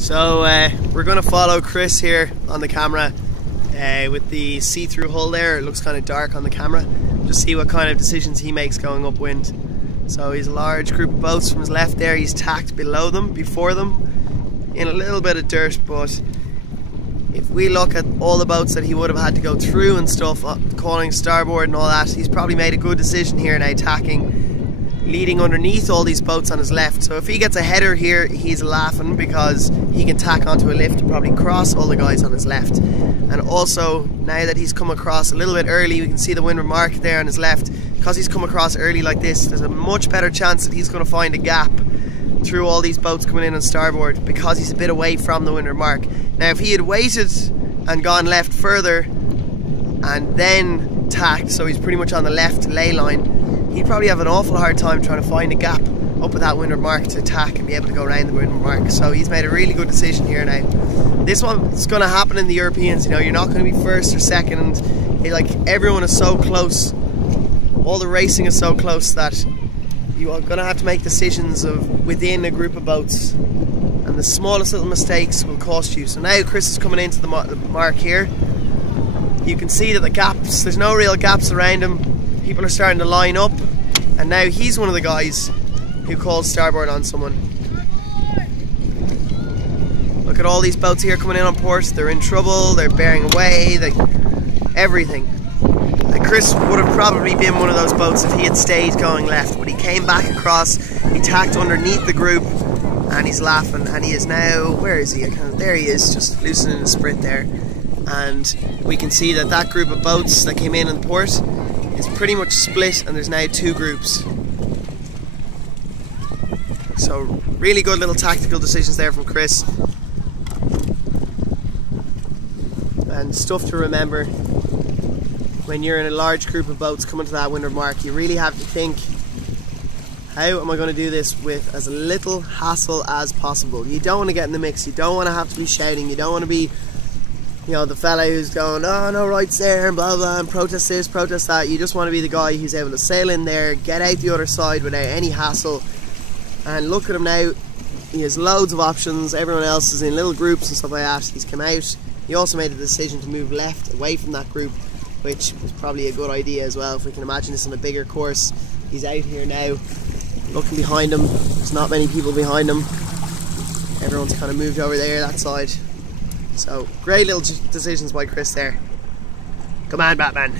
So we're going to follow Chris here on the camera with the see-through hull there. It looks kind of dark on the camera. Just see what kind of decisions he makes going upwind. So he's a large group of boats from his left there. He's tacked below them, before them, in a little bit of dirt, but if we look at all the boats that he would have had to go through and stuff, calling starboard and all that, he's probably made a good decision here now, tacking, leading underneath all these boats on his left. So if he gets a header here, he's laughing, because he can tack onto a lift and probably cross all the guys on his left. And also, now that he's come across a little bit early, we can see the windward mark there on his left. Because he's come across early like this, there's a much better chance that he's going to find a gap through all these boats coming in on starboard, because he's a bit away from the windward mark. Now if he had waited and gone left further and then tacked, so he's pretty much on the left ley line, he'd probably have an awful hard time trying to find a gap up at that windward mark to tack and be able to go around the windward mark. So he's made a really good decision here now. This one's going to happen in the Europeans, you know, you're not going to be first or second, and like everyone is so close, all the racing is so close that you are going to have to make decisions of within a group of boats, and the smallest little mistakes will cost you. So now Chris is coming into the mark here. You can see that the gaps, there's no real gaps around him. People are starting to line up, and now he's one of the guys who calls starboard on someone. Look at all these boats here coming in on port. They're in trouble, they're bearing away, everything. And Chris would have probably been one of those boats if he had stayed going left, but he came back across, he tacked underneath the group, and he's laughing, and he is now, where is he? There he is, just loosening the sprint there. And we can see that that group of boats that came in the port is pretty much split, and there's now two groups. So really good little tactical decisions there from Chris. And stuff to remember when you're in a large group of boats coming to that windward mark. You really have to think, how am I going to do this with as little hassle as possible? You don't want to get in the mix, you don't want to have to be shouting, you don't want to be, you know, the fella who's going, oh no rights there and blah blah and protest this, protest that. You just want to be the guy who's able to sail in there, get out the other side without any hassle. And look at him now, he has loads of options. Everyone else is in little groups and stuff like that. He's come out. He also made a decision to move left away from that group, which was probably a good idea as well. If we can imagine this on a bigger course. He's out here now, looking behind him. There's not many people behind him. Everyone's kind of moved over there, that side. So, great little decisions by Chris there. Come on, Batman.